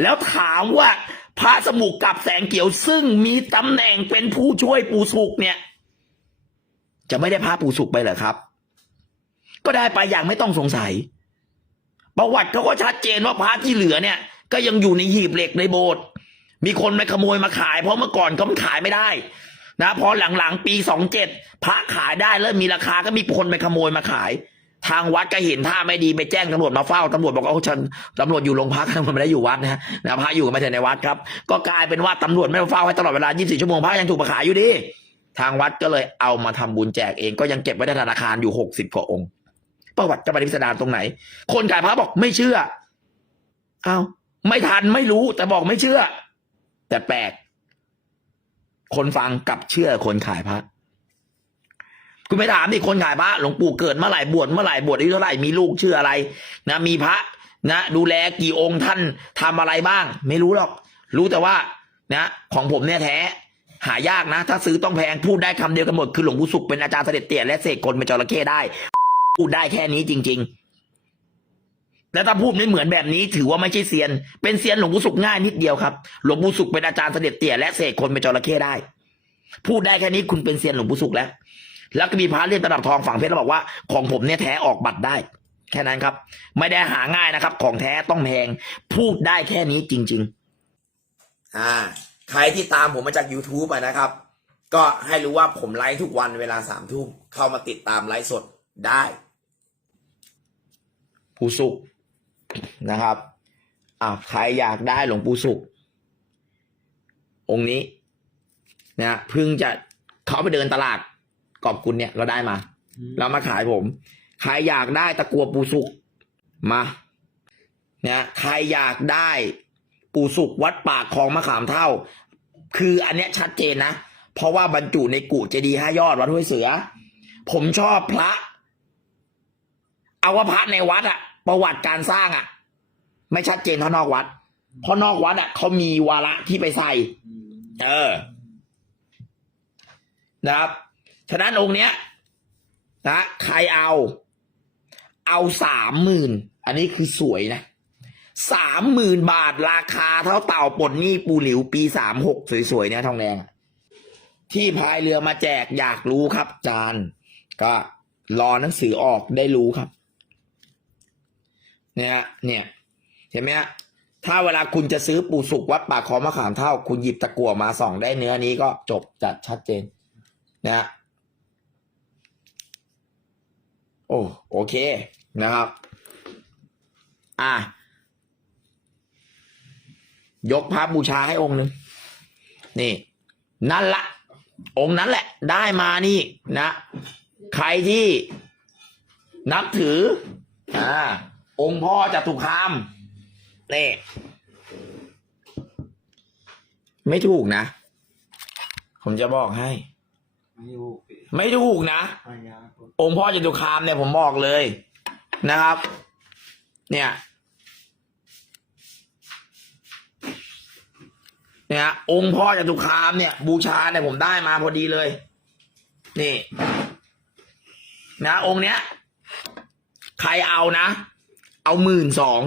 แล้วถามว่าพระสมุกกับแสงเขียวซึ่งมีตำแหน่งเป็นผู้ช่วยปู่สุกเนี่ย จะไม่ได้พระปู่สุกไปเหรอครับ ก็ได้ไปอย่างไม่ต้องสงสัย ประวัติเขาก็ชัดเจนว่าพระที่เหลือเนี่ย ก็ยังอยู่ในหีบเหล็กในโบสถ์มีคนมาขโมยมาขาย เพราะเมื่อก่อนเขาขายไม่ได้นะพอหลังๆปีสองเจ็ดพระขายได้แล้วมีราคาก็มีคนไปขโมยมาขาย ทางวัดก็เห็นท่าไม่ดีไปแจ้งตำรวจมาเฝ้าตำรวจบอกว่าโอ้ฉันตำรวจอยู่โรงพักมันไม่ได้อยู่วัดนะนะพระอยู่กันไม่ใช่ในวัดครับ ก็กลายเป็นว่าตำรวจไม่มาเฝ้าให้ตลอดเวลา 24 ชั่วโมงพระยังถูกมาขายอยู่ดี ทางวัดก็เลยเอามาทำบุญแจกเองก็ยังเก็บไว้ในธนาคารอยู่ 60 กว่าองค์ ประวัติจะปฏิพิสดารตรงไหน คนขายพระบอกไม่เชื่อ เอาไม่ทันไม่รู้แต่บอกไม่เชื่อ แต่แปลกคนฟังกับเชื่อคนขายพระ คุณไปถามดิคนขายพระหลวงปู่เกิดเมื่อไหร่บวชเมื่อไหร่บวชอายุเท่าไหร่มีลูกชื่ออะไร นะ มีพระนะ ดูแลกี่องค์ท่านทำอะไรบ้าง ไม่รู้หรอก รู้แต่ว่า นะ ของผมเนี่ยแท้หายากนะ ถ้าซื้อต้องแพงพูดได้คำเดียวกันหมดคือหลวงปู่สุขเป็นอาจารย์เสด็จเตี่ยและเสกคนเป็นจระเข้ได้ พูดได้แค่นี้จริง ๆ แล้วถ้าพูดไม่เหมือนแบบนี้ถือว่าไม่ใช่เซียน เป็นเซียนหลวงปู่สุขง่ายนิดเดียวครับหลวงปู่สุขเป็นอาจารย์เสด็จเตี่ยและเสกคนเป็นจระเข้ได้ พูดได้แค่นี้คุณเป็นเซียนหลวงปู่สุขแล้ว แล้วก็มีพระเลี่ยมตลับทองฝั่งเพชรแล้วบอกว่าของผมเนี่ยแท้ออกบัตรได้ แค่นั้นครับ ไม่ได้หาง่ายนะครับ ของแท้ต้องแพง พูดได้แค่นี้จริง ๆ อ่า ใครที่ตามผมมาจาก YouTube อะนะครับ ก็ให้รู้ว่าผมไลฟ์ทุกวันเวลาสามทุ่มเข้ามาติดตามไลฟ์สดได้ผู้สุขนะครับอ่าใครอยากได้หลวงปู่สุข องค์นี้นะเพิ่งจะเขาไปเดินตลาด กอบกุลเนี่ยเราได้มา เรามาขายผม ใครอยากได้ตะกัวปูสุกมาเนี่ยใครอยากได้ปูสุกวัดปากคลองมะขามเท่า คืออันเนี้ยชัดเจนนะ เพราะว่าบรรจุในกุเจดีย์ห้ายอดวัดห้วยเสือ ผมชอบพระ เอาว่าพระในวัดอะประวัติการสร้างอะไม่ชัดเจนเท่านอกวัด เพราะนอกวัดอะเขามีวาระที่ไปใส่ เออนะครับ ฉะนั้นองค์เนี้ยนะใครเอา เอาสามหมื่นอันนี้คือสวยนะสามหมื่นบาทราคาเท่าเต่าปลดหนี้ปูหลิวปีสามหกสวยๆเนี่ยทองแดงที่พายเรือมาแจกอยากรู้ครับจารย์ก็รอหนังสือออกได้รู้ครับ เนี่ยเนี่ยเห็นไหมฮะถ้าเวลาคุณจะซื้อปูสุกวัดปากคอมะขามเท่า คุณหยิบตะกั่วมาส่องได้เนื้อนี้ก็จบจัดชัดเจนนะฮะ โอ้โอเคนะครับ อะยกพระบูชาให้องค์หนึ่งนี่ นั่นละองค์นั้นแหละ ได้มานี่นะ ใครที่นับถือ อ่า องค์พ่อจตุคามนี่ไม่ถูกนะ ผมจะบอกให้ ไม่ถูกพี่ไม่ถูกนะ พยาคนองค์พ่อจตุคามเนี่ยผมบอกเลยนะครับ เนี่ยเนี่ยองค์พ่อจตุคามเนี่ย บูชาเนี่ยผมได้มาพอดีเลย นี่นะองค์เนี้ย ใครเอานะ เอาหมื่นสอง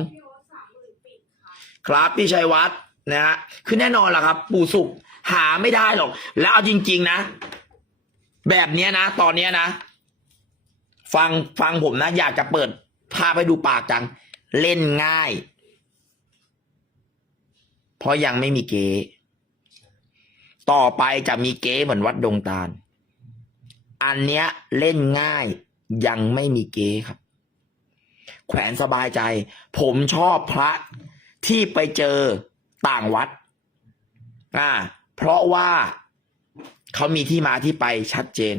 ครับพี่ชัยวัฒน์นะฮะคือแน่นอนล่ะครับ ปู่สุขหาไม่ได้หรอก แล้วเอาจริง ๆ นะ แบบเนี้ยนะ ตอนเนี้ยนะ ฟังฟังผมนะ อยากจะเปิดภาพให้ดูปากจัง เล่นง่าย เพราะยังไม่มีเก๊ต่อไปจะมีเก๊เหมือนวัดดงตาล อันเนี้ยเล่นง่าย ยังไม่มีเก๊ครับ แขวนสบายใจ ผมชอบพระที่ไปเจอต่างวัด อ่า เพราะว่า เขามีที่มาที่ไปชัดเจน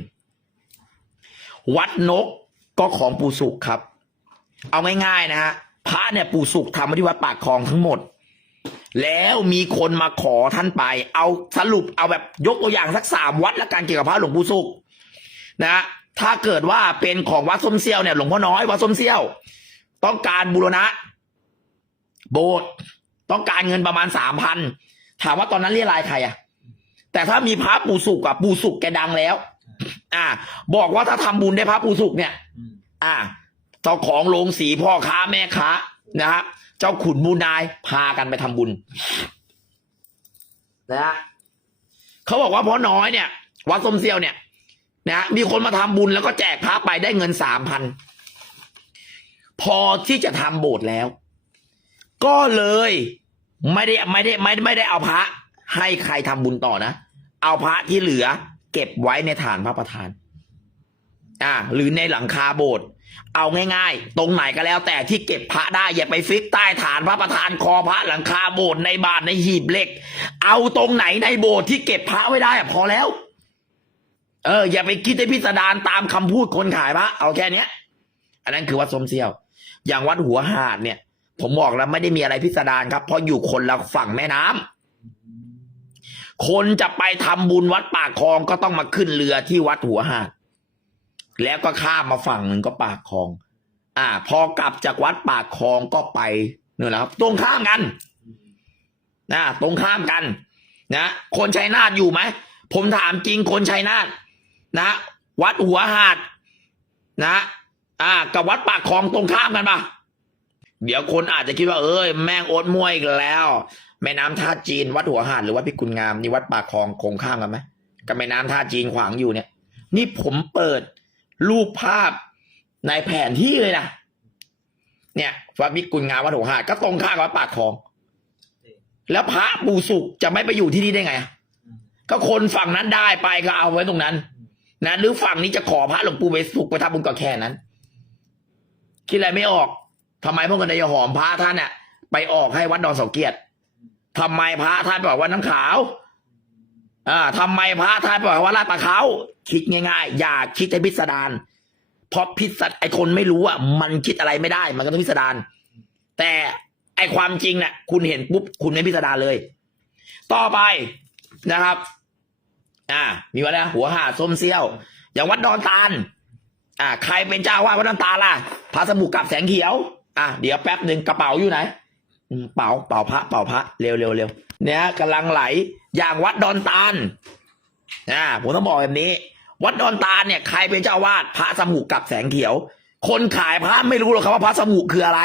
วัดนกก็ของปู่สุขครับ เอาง่ายๆนะฮะพระเนี่ยปู่สุขทำมาที่วัดปากคลองทั้งหมด แล้วมีคนมาขอท่านไป เอาสรุปเอาแบบยกตัวอย่างสักสามวัดละกันเกี่ยวกับพระหลวงปู่สุขนะถ้าเกิดว่าเป็นของวัดส้มเซี่ยวเนี่ยหลวงพ่อน้อยวัดส้มเซี่ยว ต้องการบูรณะ โบสถ์ต้องการเงินประมาณสามพันถามว่าตอนนั้นเรียรายใครอะ แต่ถ้ามีพระปู่สุกอะปู่สุกแกดังแล้ว อ่า บอกว่าถ้าทำบุญได้พระปู่สุกเนี่ย อ่าเจ้าของโรงสีพ่อค้าแม่ค้านะครับเจ้าขุนมูนายพากันไปทำบุญนะฮะเขาบอกว่าพ่อน้อยเนี่ยวัดส้มเซียวเนี่ยนะมีคนมาทำบุญแล้วก็แจกพระไปได้เงินสามพันพอที่จะทำโบสถ์แล้ว ก็เลยไม่ได้ไม่ได้ไม่ไม่ได้เอาพระให้ใครทำบุญต่อนะ เอาพระที่เหลือ เก็บไว้ในฐานพระประธาน อ่า หรือในหลังคาโบสถ์เอาง่ายๆ ตรงไหนก็แล้ว แต่ที่เก็บพระได้อย่าไปฟิกใต้ฐานพระประธานคอพระหลังคาโบสถ์ในบาทในหีบเหล็ก เอาตรงไหนในโบสถ์ที่เก็บพระไว้ได้พอแล้ว เออ อย่าไปคิดให้พิสดารตามคำพูดคนขายพระเอาแค่เนี้ย อันนั้นคือวัดสมเซียว อย่างวัดหัวหาดเนี่ย ผมบอกแล้วไม่ได้มีอะไรพิสดารครับ เพราะอยู่คนละฝั่งแม่น้ำ คนจะไปทำบุญวัดปากคลองก็ต้องมาขึ้นเรือที่วัดหัวหาดแล้วก็ข้ามมาฝั่งหนึ่งก็ปากคลอง อ่า พอกลับจากวัดปากคลองก็ไปเนี่นแหละครับ ตรงข้ามกันนะตรงข้ามกัน นะคนชัยนาทอยู่ไหมผมถามจริงคนชัยนาทนะวัดหัวหาดนะ อ่า กับวัดปากคลองตรงข้ามกันปะเดี๋ยวคนอาจจะคิดว่าเอ้ยแม่งโอ๊ตมวยอีกแล้ว แม่น้ำท่าจีนวัดหัวหาดหรือวัดพิกุลงามนี่วัดปากคลองคงข้ามกันไหมกับแม่น้ำท่าจีนขวางอยู่เนี่ย นี่ผมเปิดรูปภาพในแผนที่เลยนะเนี่ยวัดพิกุลงามวัดหัวหาดก็ตรงข้ามกับวัดปากคลอง แล้วพระปูสุกจะไม่ไปอยู่ที่นี่ได้ไงก็คนฝั่งนั้นได้ไปก็เอาไว้ตรงนั้น นะหรือฝั่งนี้จะขอพระหลวงปู่ไปสุกไปทำบุญก็แค่นั้นคิดอะไรไม่ออกทำไมพวกกันนยหอมพระท่านเนี่ยไปออกให้วัดดอนเสาเกียรติ ทำไมพระท่านบอกว่าน้ำขาวอ่าทำไมพระท่านบอกว่าลาดปลาเขาคิดง่ายๆ อย่าคิดให้พิสดารเพราะพิสดไอคนไม่รู้อะมันคิดอะไรไม่ได้ มันก็ต้องพิสดารแต่ไอความจริงเนี่ยคุณเห็นปุ๊บคุณไม่พิสดารเลย ต่อไปนะครับ อ่า มีวัดนะหัวหาดส้มเซี่ยว อย่างวัดดอนตาลอ่า ใครเป็นเจ้าวาดวัดดอนตาลล่ะพระสมุกกับแสงเขียว อะเดี๋ยวแป๊บหนึ่งกระเป๋าอยู่ไหน เป๋าเป๋าพระเป๋าพระเร็วเร็วเร็วเนี่ยกำลังไหลอย่างวัดดอนตาลอ่าผมต้องบอกแบบนี้ วัดดอนตาลเนี่ยใครเป็นเจ้าวาดพระสมุกกับแสงเขียว คนขายพระไม่รู้หรอกครับว่าพระสมุกคืออะไร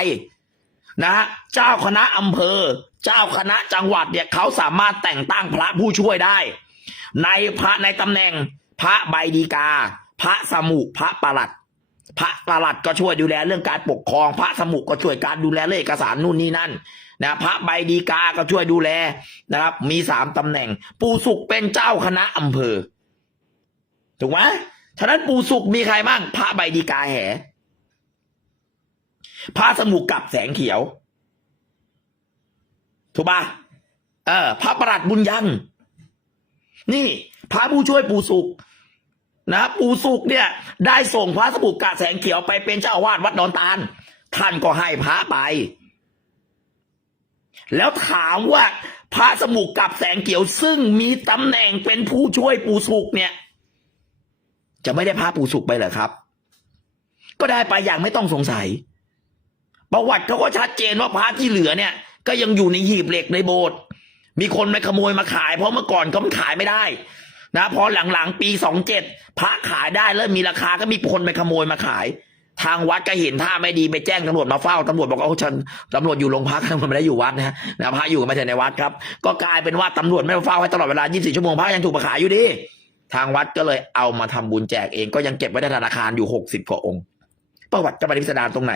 นะฮะเจ้าคณะอำเภอ เจ้าคณะจังหวัดเนี่ยเขาสามารถแต่งตั้งพระผู้ช่วยได้ ในพระในตำแหน่งพระใบดีกา พระสมุพระประหลัด พระประหลัดก็ช่วยดูแลเรื่องการปกครอง พระสมุก็ช่วยการดูแลเรื่องเอกสารนู่นนี่นั่นนะพระใบดีกาก็ช่วยดูแลนะครับ มีสามตำแหน่ง ปู่สุกเป็นเจ้าคณะอำเภอ ถูกไหมฉะนั้นปู่สุกมีใครบ้างพระใบดีกาแห่พระสมุกับแสงเขียว ถูกปะเออ พระประหลัดบุญยัง นี่ พระผู้ช่วยปู่สุก นะปูสุกเนี่ย ได้ส่งพระสมุกกะแสงเขียวไปเป็นเจ้าอาวาสวัดดอนตาล ท่านก็ให้พระไป แล้วถามว่าพระสมุกกับแสงเขียวซึ่งมีตำแหน่งเป็นผู้ช่วยปูสุกเนี่ย จะไม่ได้พระปูสุกไปเหรอครับ ก็ได้ไปอย่างไม่ต้องสงสัย ประวัติเขาก็ชัดเจนว่าพระที่เหลือเนี่ย ก็ยังอยู่ในหีบเหล็กในโบสถ์มีคนไปขโมยมาขายเพราะเมื่อก่อนก็มันขายไม่ได้ นะพอหลังๆ ปีสองเจ็ดพระขายได้เริ่มมีราคาก็มีคนไปขโมยมาขาย ทางวัดก็เห็นท่าไม่ดีไปแจ้งตำรวจมาเฝ้าตำรวจบอกว่าโอ้ฉันตำรวจอยู่โรงพักตำรวจไม่ได้อยู่วัดนะนะพระอยู่กันไม่ใช่ในวัดครับ ก็กลายเป็นว่าตำรวจไม่มาเฝ้าให้ตลอดเวลา 24 ชั่วโมงพระยังถูกมาขายอยู่ดีทางวัดก็เลยเอามาทำบุญแจกเองก็ยังเก็บไว้ในธนาคารอยู่ 60 กว่าองค์ ประวัติจะปฏิสดารตรงไหน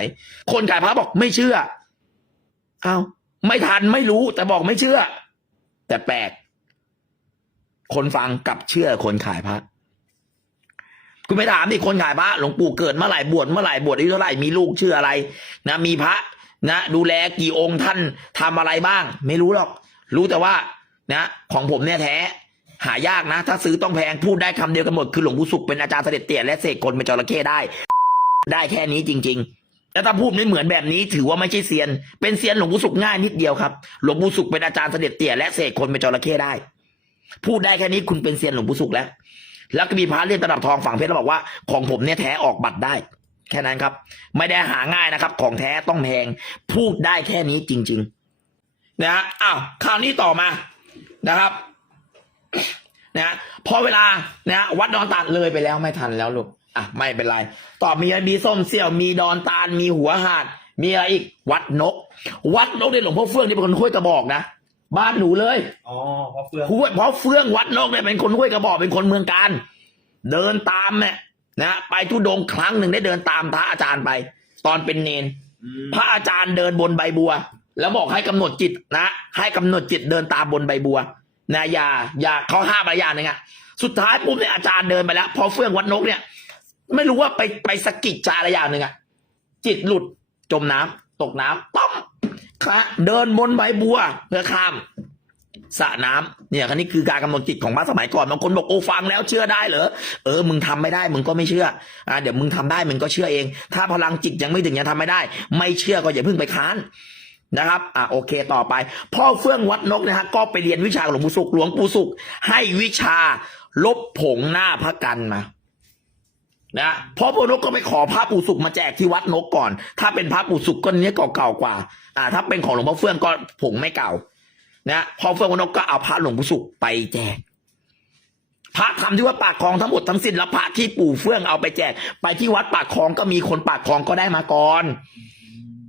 คนขายพระบอกไม่เชื่อเอาไม่ทันไม่รู้แต่บอกไม่เชื่อ แต่แปลก คนฟังกับเชื่อคนขายพระคุณไปถามดิคนขายพระหลวงปู่เกิดเมื่อไหร่บวชเมื่อไหร่บวชอายุเท่าไหร่มีลูกชื่ออะไร นะ มีพระนะ ดูแลกี่องค์ท่านทำอะไรบ้าง ไม่รู้หรอก รู้แต่ว่า นะ ของผมเนี่ยแท้ หายากนะ ถ้าซื้อต้องแพงพูดได้คำเดียวกันหมดคือหลวงปู่สุขเป็นอาจารย์เสด็จเตี่ยและเสกคนเป็นจระเข้ได้ ได้แค่นี้จริง ๆแล้วถ้าพูดไม่เหมือนแบบนี้ถือว่าไม่ใช่เซียน เป็นเซียนหลวงปู่สุขง่ายนิดเดียวครับ หลวงปู่สุขเป็นอาจารย์เสด็จเตี่ยและเสกคนเป็นจระเข้ได้ พูดได้แค่นี้คุณเป็นเซียนหลวงปู่สุขแล้ว แล้วก็มีพระเลี่ยมตลับทองฝังเพชรแล้วบอกว่าของผมเนี่ยแท้ออกบัตรได้ แค่นั้นครับ ไม่ได้หาง่ายนะครับ ของแท้ต้องแพง พูดได้แค่นี้จริง ๆ นะฮะอ้าวคราวนี้ต่อมานะครับนะฮะพอเวลานะฮะวัดดอนตาลเลยไปแล้วไม่ทันแล้วลูกอะไม่เป็นไรต่อมีมีส้มเสี่ยวมีดอนตาลมีหัวหาด มีอะไรอีกวัดนก วัดนกเนี่ยหลวงพ่อเฟื่องนี่เป็นคนห้วยกระบอกนะ บ้านหนูเลยอ๋อเพราะเฟืองห้วยเพราะเฟื่องวัดนกเนี่ยเป็นคนห้วยกระบอกเป็นคนเมืองการ เดินตามเนี่ยนะไปทุดงค์ครั้งหนึ่งได้เดินตามพระอาจารย์ไป ตอนเป็นเนนอืมพระอาจารย์เดินบนใบบัว แล้วบอกให้กำหนดจิตนะ ให้กำหนดจิตเดินตามบนใบบัวนะอย่าอย่าเขาห้ามอะไรอย่างหนึงอะสุดท้ายปุ๊บเนี่ยอาจารย์เดินไปแล้ว พอเฟื่องวัดนกเนี่ย ไม่รู้ว่าไปไปสะกิดจาอะไรอย่างหนึ่งอะจิตหลุดจมน้ำตกน้ำต้อม ค่ะเดินบนใบบัวเพื่อข้ามสระน้ำเนี่ยคันนี้คือการกำหนดจิตของพระสมัยก่อนบางคนบอกโอ้ฟังแล้วเชื่อได้เหรอเออมึงทำไม่ได้มึงก็ไม่เชื่ออ่าเดี๋ยวมึงทำได้มึงก็เชื่อเอง ถ้าพลังจิตยังไม่ถึงยังทำไม่ได้ ไม่เชื่อก็อย่าเพิ่งไปค้านนะครับ อะโอเคต่อไป พ่อเฟื่องวัดนกนะฮะก็ไปเรียนวิชาหลวงปู่สุขหลวงปู่สุขให้วิชาลบผงหน้าพระกันมา นะเพราะพระนกก็ไปขอพระปู่สุขมาแจกที่วัดนกก่อน ถ้าเป็นพระปู่สุขก็เนี้ยเก่าๆกว่า อ่า ถ้าเป็นของหลวงพ่อเฟื่องก็ผงไม่เก่า นะพอเฟื่องวัดนกก็เอาพระหลวงปู่สุขไปแจก พระทำที่ว่าปากคลองทั้งหมดทั้งสิ้นแล้วพระที่ปู่เฟื่องเอาไปแจก ไปที่วัดปากคลองก็มีคนปากคลองก็ได้มาก่อน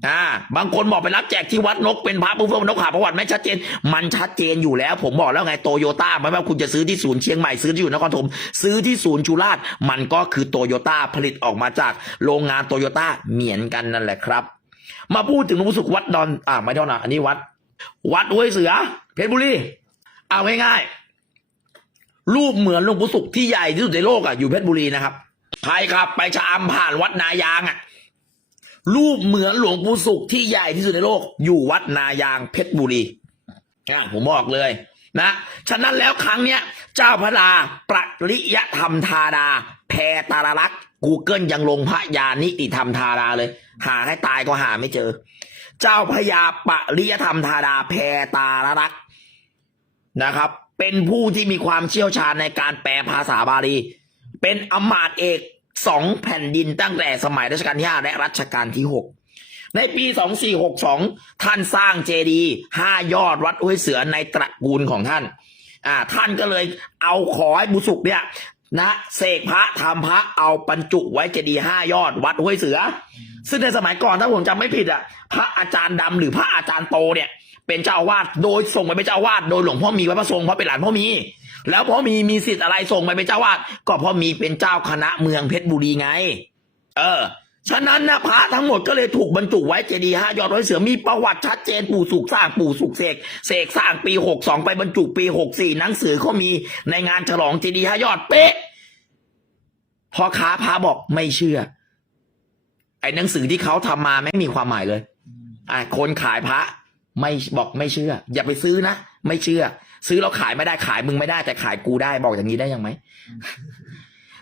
อ่าบางคนบอกไปรับแจกที่วัดนกเป็นพระปู่เฟื่องวัดนกหาประวัติไม่ชัดเจน มันชัดเจนอยู่แล้ว ผมบอกแล้วไงโตโยต้าไม่ว่าคุณจะซื้อที่ศูนย์เชียงใหม่ซื้อที่อยู่นครปฐมซื้อที่ศูนย์จุฬาชมันก็คือโตโยต้าผลิตออกมาจากโรงงานโตโยต้าเหมือนกันนั่นแหละครับ มาพูดถึงหลวงปู่สุขวัดดอนอ่าไม่เท่านะอันนี้วัด วัดห้วยเสือ เพชรบุรีเอาง่ายๆรูปเหมือนหลวงปู่สุขที่ใหญ่ที่สุดในโลกอะอยู่เพชรบุรีนะครับใครครับไปชะอำผ่านวัดนายางอะ รูปเหมือนหลวงปู่สุขที่ใหญ่ที่สุดในโลก อยู่วัดนายางเพชรบุรีอะผมบอกเลยนะ ฉะนั้นแล้วครั้งเนี้ย เจ้าพระดาปริยธรรมธาดา แพรตาลักษ์กูเกิลยังลงพระยานิติธรรมธาดาเลย หาให้ตายก็หาไม่เจอ เจ้าพระยาปริยธรรมธาดา แพรตาลักษ์นะครับ เป็นผู้ที่มีความเชี่ยวชาญในการแปลภาษาบาลี เป็นอมาตเอก สองแผ่นดินตั้งแต่สมัยรัชกาลที่ห้าและรัชกาลที่หกในปี 2462 ท่านสร้างเจดีย์ห้ายอดวัดห้วยเสือในตระกูลของท่าน อ่า ท่านก็เลยเอาขอให้บุสุกเนี่ยนะเสกพระทำพระเอาบรรจุไว้เจดีย์ห้ายอดวัดห้วยเสือ ซึ่งในสมัยก่อนถ้าผมจำไม่ผิดอะพระอาจารย์ดำหรือพระอาจารย์โตเนี่ย เป็นเจ้าอาวาสโดยส่งไปเป็นเจ้าอาวาสโดยหลวงพ่อมีวัดพระทรงเพราะเป็นหลานพ่อมี แล้วพ่อมีมีสิทธิ์อะไรส่งไปเป็นเจ้าวาสก็พ่อมีเป็นเจ้าคณะเมืองเพชรบุรีไง เออ ฉะนั้นนะพระทั้งหมดก็เลยถูกบรรจุไว้เจดีย์ห้ายอดร้อยเสือมีประวัติชัดเจนปู่สุกสร้างปู่สุกเสกเสกสร้างปีหกสองไปบรรจุปีหกสี่หนังสือเขามีในงานฉลองเจดีย์ห้ายอดเป๊ะพอค้าพระบอกไม่เชื่อ ไอ้หนังสือที่เขาทำมาไม่มีความหมายเลยอะคนขายพระไม่บอกไม่เชื่อ อย่าไปซื้อนะ ไม่เชื่อ ซื้อแล้วขายไม่ได้ขายมึงไม่ได้แต่ขายกูได้บอกอย่างนี้ได้ยังไหม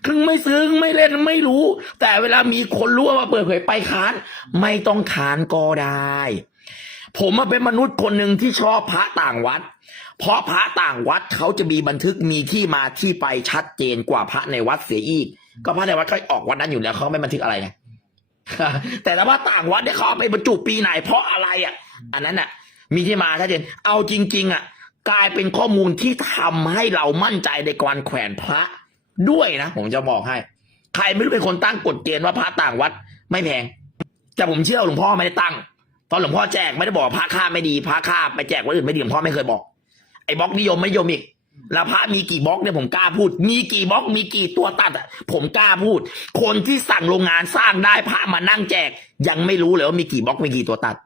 ครึ่งไม่ซื้อไม่เล่นไม่รู้ แต่เวลามีคนรู้ว่าเปิดเผยไปค้าน ไม่ต้องค้านก็ได้ ผมมาเป็นมนุษย์คนหนึ่งที่ชอบพระต่างวัด เพราะพระต่างวัดเขาจะมีบันทึกมีที่มาที่ไปชัดเจนกว่าพระในวัดเสียอีก ก็พระในวัดเขาออกวัดนั้นอยู่แล้วเขาไม่บันทึกอะไรไงแต่ถ้าว่าต่างวัดเนี่ยเขาเอาไปบรรจุปีไหนเพราะอะไรอะ อันนั้นอะ มีที่มาชัดเจนเอาจริง ๆ อะ กลายเป็นข้อมูลที่ทำให้เรามั่นใจในการแขวนพระด้วยนะ ผมจะบอกให้ ใครไม่รู้เป็นคนตั้งกฎเกณฑ์ว่าพระต่างวัด ไม่แพง แต่ผมเชื่อหลวงพ่อไม่ได้ตั้ง ตอนหลวงพ่อแจกไม่ได้บอกพระค่าไม่ดีพระค่าไปแจกวัดอื่นไม่ดีหลวงพ่อไม่เคยบอก ไอ้บล็อกนิยมไม่นิยมอีกแล้วพระมีกี่บล็อกเนี่ยผมกล้าพูด มีกี่บล็อกมีกี่ตัวตัดอะผมกล้าพูด คนที่สั่งโรงงานสร้างได้พระมานั่งแจก ยังไม่รู้เลยว่ามีกี่บล็อกมีกี่ตัวตัด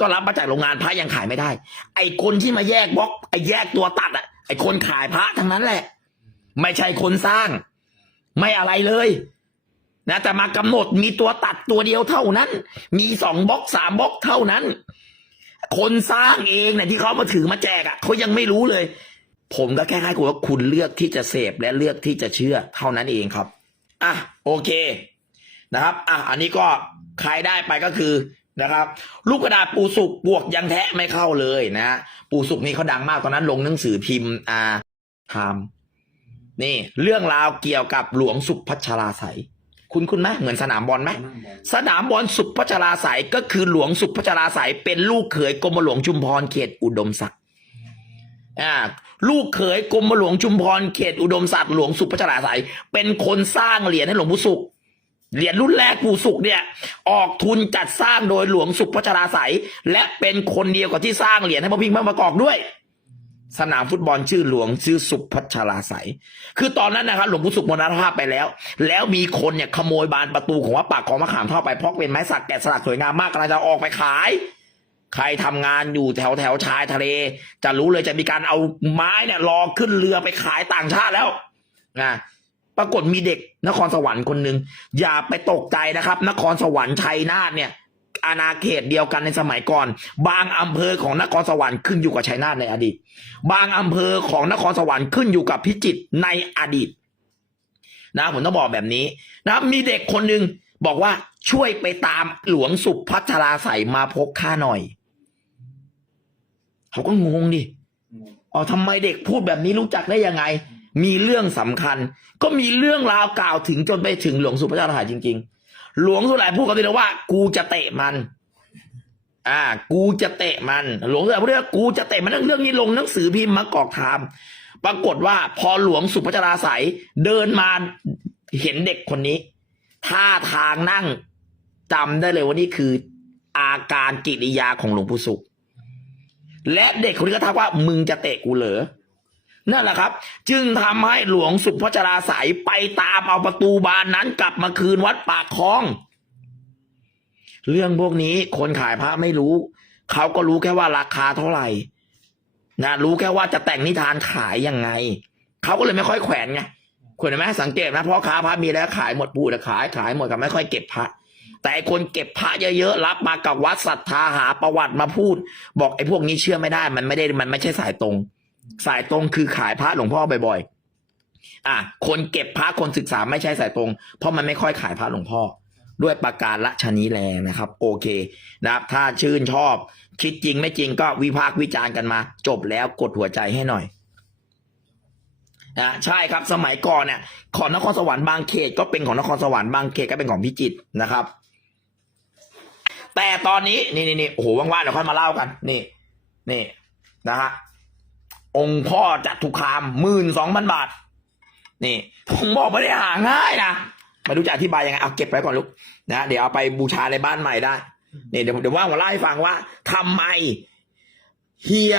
ก็รับมาจากโรงงานพระยังขายไม่ได้ ไอ้คนที่มาแยกบล็อก ไอ้แยกตัวตัดอะไอ้คนขายพระทั้งนั้นแหละ ไม่ใช่คนสร้าง ไม่อะไรเลยนะแต่มากำหนดมีตัวตัดตัวเดียวเท่านั้น มีสองบล็อกสามบล็อกเท่านั้น คนสร้างเองเนี่ยที่เขามาถือมาแจกอะ่ะเขายังไม่รู้เลย ผมก็แค่ให้คุณว่าคุณเลือกที่จะเสพและเลือกที่จะเชื่อ เท่านั้นเองครับอะโอเคนะครับ อะอันนี้ก็ใครได้ไปก็คือ นะครับ ลูกกระดาษปูสุกบวกยังแทะไม่เข้าเลยนะ ปูสุกนี่เขาดังมากตอนนั้นลงหนังสือพิมพ์อาทามนี่ เรื่องราวเกี่ยวกับหลวงสุพัชราไสยคุณคุณไหมเหมือนสนามบอลไหมนั่งบอลสนามบอลสุพัชราไสยก็คือหลวงสุพัชราไสยเป็นลูกเขยกรมหลวงชุมพรเขตอุดมศักดิ์อ่าลูกเขยกรมหลวงชุมพรเขตอุดมศักดิ์หลวงสุพัชราไสยเป็นคนสร้างเหรียญให้หลวงปู่สุข เหรียญรุ่นแรกปู่สุขเนี่ย ออกทุนจัดสร้างโดยหลวงสุขพัชราไสยและเป็นคนเดียวกับที่สร้างเหรียญให้พระพิงค์พระประกอบด้วย สนามฟุตบอลชื่อหลวงชื่อสุขพัชราไสยคือตอนนั้นนะครับหลวงปู่สุขมรณภาพไปแล้ว แล้วมีคนเนี่ยขโมยบานประตูของวัดปากของมะขามเท่าไปเพราะเป็นไม้สักแกะสลักสวยงามมากกำลังจะออกไปขายใครทำงานอยู่แถวแถวชายทะเล จะรู้เลยจะมีการเอาไม้เนี่ยรอขึ้นเรือไปขายต่างชาติแล้วนะ ปรากฏมีเด็กนครสวรรค์คนหนึ่งอย่าไปตกใจนะครับ นครสวรรค์ชัยนาทเนี่ยอาณาเขตเดียวกันในสมัยก่อน บางอำเภอของนครสวรรค์ขึ้นอยู่กับชัยนาทในอดีต บางอำเภอของนครสวรรค์ขึ้นอยู่กับพิจิตรในอดีต นะผมต้องบอกแบบนี้นะมีเด็กคนหนึ่งบอกว่าช่วยไปตามหลวงสุพัชราใสยมาพบข้าหน่อย เขาก็งงดิงงอ๋อทำไมเด็กพูดแบบนี้รู้จักได้ยังไง มีเรื่องสำคัญ ก็มีเรื่องราวกล่าวถึงจนไปถึงหลวงสุพัชราใสยจริง ๆ หลวงสุไหลพูดกับตัวเองว่า กูจะเตะมัน อ่า กูจะเตะมัน หลวงสุไหลพูดว่ากูจะเตะมันเรื่องนี้ลงหนังสือพิมพ์มากอกทามปรากฏว่าพอหลวงสุพัชราใสยเดินมาเห็นเด็กคนนี้ท่าทางนั่งจำได้เลยว่านี่คืออาการกิริยาของหลวงปู่สุข และเด็กคนนี้ก็ทักว่ามึงจะเตะกูเหรอ นั่นแหละครับ จึงทำให้หลวงสุพัชราสายไปตามเอาประตูบานนั้นกลับมาคืนวัดปากคลอง เรื่องพวกนี้คนขายพระไม่รู้ เขาก็รู้แค่ว่าราคาเท่าไหร่นะรู้แค่ว่าจะแต่งนิทานขายยังไง เขาก็เลยไม่ค่อยแขวนไงคุณเห็นไหมสังเกตนะพ่อค้าพระมีแล้วขายหมดปูแต่ขายขายหมดกับไม่ค่อยเก็บพระแต่คนเก็บพระเยอะๆรับมากับวัดศรัทธาหาประวัติมาพูด บอกไอ้พวกนี้เชื่อไม่ได้ มันไม่ได้มันไม่ใช่สายตรง สายตรงคือขายพระหลวงพ่อบ่อยๆอะคนเก็บพระคนศึกษาไม่ใช่สายตรง เพราะมันไม่ค่อยขายพระหลวงพ่อ ด้วยประการละชนี้แลนะครับ โอเคนะครับ ถ้าชื่นชอบ คิดจริงไม่จริงก็วิพากษ์วิจารณ์กันมา จบแล้วกดหัวใจให้หน่อยนะใช่ครับสมัยก่อนเนี่ยของนครสวรรค์บางเขตก็เป็นของนครสวรรค์บางเขตก็เป็นของพิจิตรนะครับ แต่ตอนนี้นี่นี่นี่โอ้โหว่างๆเดี๋ยวค่อยมาเล่ากัน นี่ นี่นะฮะ องค์พ่อจัตุคามหมื่นสองพันบาท นี่ผมบอกไม่ได้หาง่ายนะมาดูจะอธิบายยังไงเอาเก็บไว้ก่อนลูกนะเดี๋ยวเอาไปบูชาในบ้านใหม่ได้นี่เดี๋ยวเดี๋ยวว่างมาเล่าให้ฟังว่าทำไมเฮีย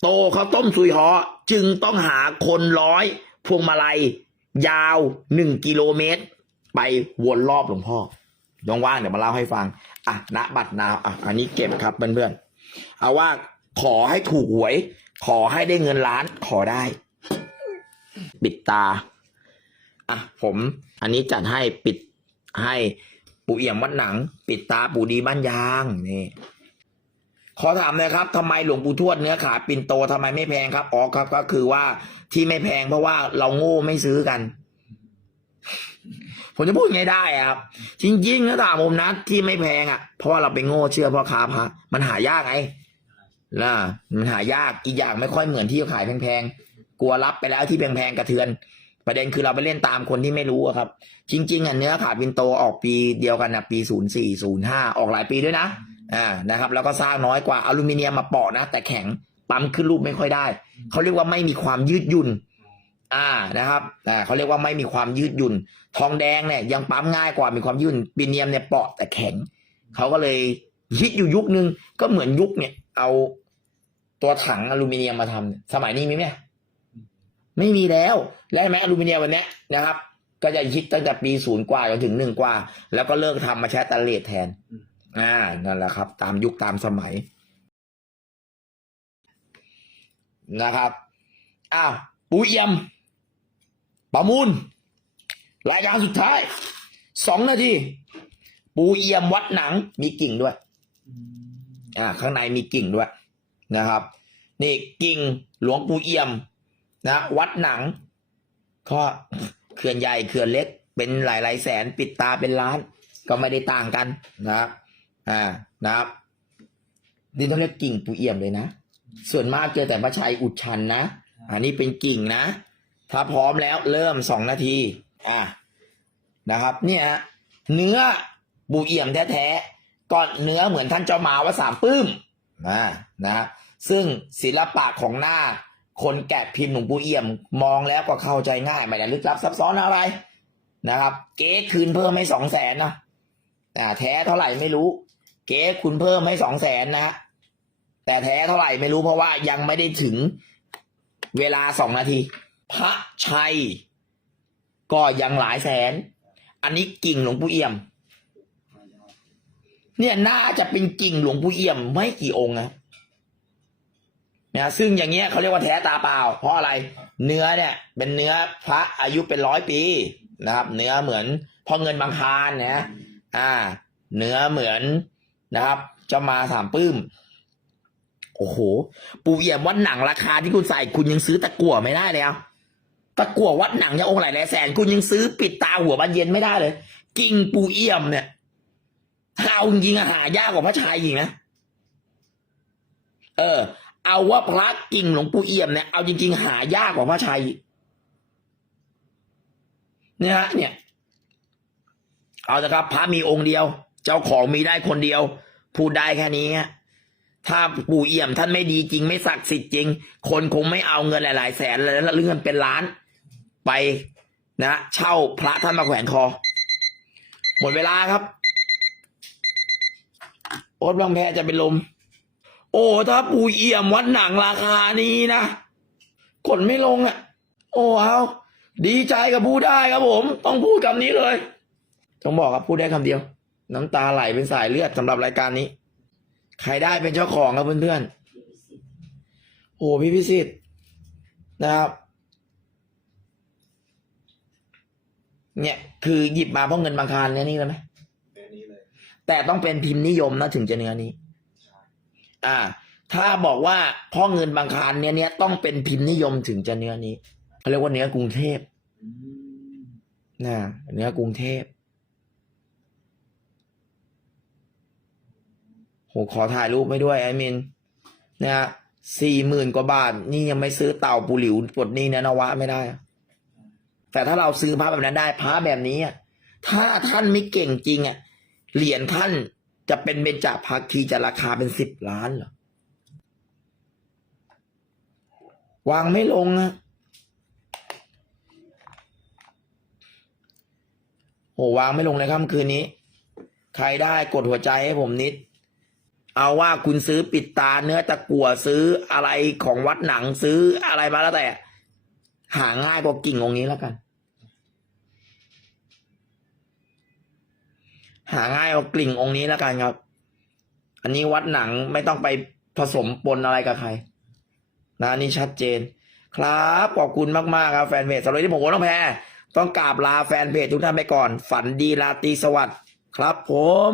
โตเขาต้มซุยฮอจึงต้องหาคนร้อยพวงมาลัย ยาวหนึ่งกิโลเมตร ไปวนรอบหลวงพ่อว่างๆเดี๋ยวมาเล่าให้ฟัง อะณบัตรนาวอะอันนี้เก็บครับเพื่อนๆเอาว่า ขอให้ถูกหวย ขอให้ได้เงินล้าน ขอได้ ปิดตา อะ ผม อันนี้จัดให้ปิดให้ปู่เอี่ยมวัดหนัง ปิดตาปู่ดีบ้านยางนี่ขอถามเลยครับทำไมหลวงปู่ทวดเนื้อขาปิ่นโตทำไมไม่แพงครับอ๋อครับก็คือว่าที่ไม่แพงเพราะว่าเราโง่ไม่ซื้อกัน ผมจะพูดไงได้อะครับ จริงๆถ้าถามผมนะที่ไม่แพงอะ เพราะว่าเราไปโง่เชื่อพ่อค้าพระมันหายากไง นะมันหายากอีกอย่างไม่ค่อยเหมือนที่ขายแพงๆกลัวรับไปแล้วที่แพงๆกระเทือน ประเด็นคือเราไปเล่นตามคนที่ไม่รู้อะครับ จริงๆอะเนื้อขาปินโตออกปีเดียวกันนะปีศูนย์สี่ศูนย์ห้าออกหลายปีด้วยนะอ่านะครับ แล้วก็สร้างน้อยกว่าอลูมิเนียมมาเปาะนะ แต่แข็งปั๊มขึ้นรูปไม่ค่อยได้เขาเรียกว่าไม่มีความยืดหยุ่น อ่านะครับอ่าเขาเรียกว่าไม่มีความยืดหยุ่น ทองแดงเนี่ยยังปั๊มง่ายกว่ามีความยืดหยุ่นปีเนียมเนี่ยเปาะแต่แข็งเขาก็เลย ฮิตอยู่ยุคนึงก็เหมือนยุคเนี่ย เอาตัวถังอลูมิเนียมมาทำเนี่ยสมัยนี้มีไหมไม่มีแล้ว และแม้อลูมิเนียมวันเนี้ยนะครับ ก็จะฮิตตั้งแต่ปีศูนย์กว่าจนถึงหนึ่งกว่า แล้วก็เลิกทำมาใช้ตะเลดแทน อ่านั่นแหละครับ ตามยุคตามสมัยนะครับ อ้าวปูเอี่ยม ประมูล รายการสุดท้าย สองนาที ปูเอี่ยมวัดหนังมีกิ่งด้วย อ่าข้างในมีกิ่งด้วยนะครับ นี่กิ่งหลวงปู่เอี่ยมนะวัดหนัง ก็เขื่อนใหญ่เขื่อนเล็ก เป็นหลายหลายแสนปิดตาเป็นล้าน ก็ไม่ได้ต่างกันนะครับอ่านะครับนี่ต้องเรียกกิ่งปู่เอี่ยมเลยนะ ส่วนมากเจอแต่พระชัยอุดชันนะ อันนี้เป็นกิ่งนะ ถ้าพร้อมแล้วเริ่มสองนาที อ่านะครับ เนี่ยฮะเนื้อปู่เอี่ยมแท้ๆ ก็เนื้อเหมือนท่านเจ้ามาว่าสามปื้มนะนะซึ่งศิลปะของหน้า คนแกะพิมพ์หลวงปู่เอี่ยม มองแล้วก็เข้าใจง่ายไม่ได้ลึกลับซับซ้อนอะไรนะครับ เก๊คืนเพิ่มให้สองแสนนะอ่าแท้เท่าไหร่ไม่รู้ เก๊คุณเพิ่มให้สองแสนนะฮะแต่แท้เท่าไหร่ไม่รู้เพราะว่ายังไม่ได้ถึงเวลาสองนาที พระชัย ก็ยังหลายแสน อันนี้กิ่งหลวงปู่เอี่ยม เนี่ยน่าจะเป็นกิ่งหลวงปู่เอี่ยมไม่กี่องค์นะนะซึ่งอย่างเงี้ยเขาเรียกว่าแท้ตาเปล่า เพราะอะไร เนื้อเนี่ย เป็นเนื้อพระอายุเป็นร้อยปีนะครับ เนื้อเหมือนพ่อเงินบางคารนะอ่า เนื้อเหมือนนะครับจะมาสามปื้ม โอ้โห ปู่เอี่ยมวัดหนังราคาที่คุณใส่คุณยังซื้อตะกั่วไม่ได้เลยเอาตะกั่ววัดหนังจะองค์หลายหลายแสน คุณยังซื้อปิดตาหัวบานเย็นไม่ได้เลย กิ่งปู่เอี่ยมเนี่ย ถ้าเอาจริงๆหายากกว่าพระชายอีกนะ เออ เอาว่าพระกิ่งหลวงปู่เอี่ยมเนี่ยเอาจริง ๆ หายากกว่าพระชัยเนี่ยฮะ เนี่ย เอาละครับพระมีองค์เดียว เจ้าของมีได้คนเดียว พูดได้แค่นี้ฮะถ้าปู่เอี่ยมท่านไม่ดีจริงไม่ศักดิ์สิทธิ์จริง คนคงไม่เอาเงินหลาย ๆ แสนแล้วเรื่องเป็นล้าน ไปนะเช่าพระท่านมาแขวนคอหมดเวลาครับ อ๊ตบางแพจะเป็นลม โอ้ถ้าปูเอี่ยมวัดหนังราคานี้นะกดไม่ลงอะ โอ้เอาดีใจกับผู้ได้ครับผม ต้องพูดคำนี้เลยต้องบอกครับพูดได้คำเดียว น้ำตาไหลเป็นสายเลือดสำหรับรายการนี้ ใครได้เป็นเจ้าของครับเพื่อนๆโอ้พี่พิสิทธิ์นะครับเนี่ย คือหยิบมาเพราะเงินบางคารเนี่ยนี่เลยไหม แต่ต้องเป็นพิมพ์นิยมนะถึงจะเนื้อนี้ใช่อ่า ถ้าบอกว่าพ่อเงินบางคารเนี่ยเนี่ยต้องเป็นพิมพ์นิยมถึงจะเนื้อนี้เขาเรียกว่าเนื้อกรุงเทพอืมนะเนื้อกรุงเทพโหขอถ่ายรูปไม่ด้วยไอมินนะฮะสี่หมื่นกว่าบาท นี่ยังไม่ซื้อเต่าปูหลิวปลดหนี้นะนวะไม่ได้อะแต่ถ้าเราซื้อพระแบบนั้นได้พระแบบนี้อะถ้าท่านไม่เก่งจริงอะ เหรียญท่านจะเป็นเบญจภาคีจะราคาเป็นสิบล้านเหรอวางไม่ลงนะโหวางไม่ลงในค่ำคืนนี้ ใครได้กดหัวใจให้ผมนิด เอาว่าคุณซื้อปิดตาเนื้อตะกั่วซื้ออะไรของวัดหนังซื้ออะไรมาแล้วแต่ หาง่ายกว่ากิ่งองนี้แล้วกัน หาง่ายกว่ากลิ่งองค์นี้แล้วกันครับ อันนี้วัดหนังไม่ต้องไปผสมปนอะไรกับใคร นะนี่ชัดเจน ครับขอบคุณมากๆครับแฟนเพจสำหรับที่ผมโอต้องแพ้ต้องกราบลาแฟนเพจทุกท่านไปก่อน ฝันดีราตรีสวัสดิ์ครับผม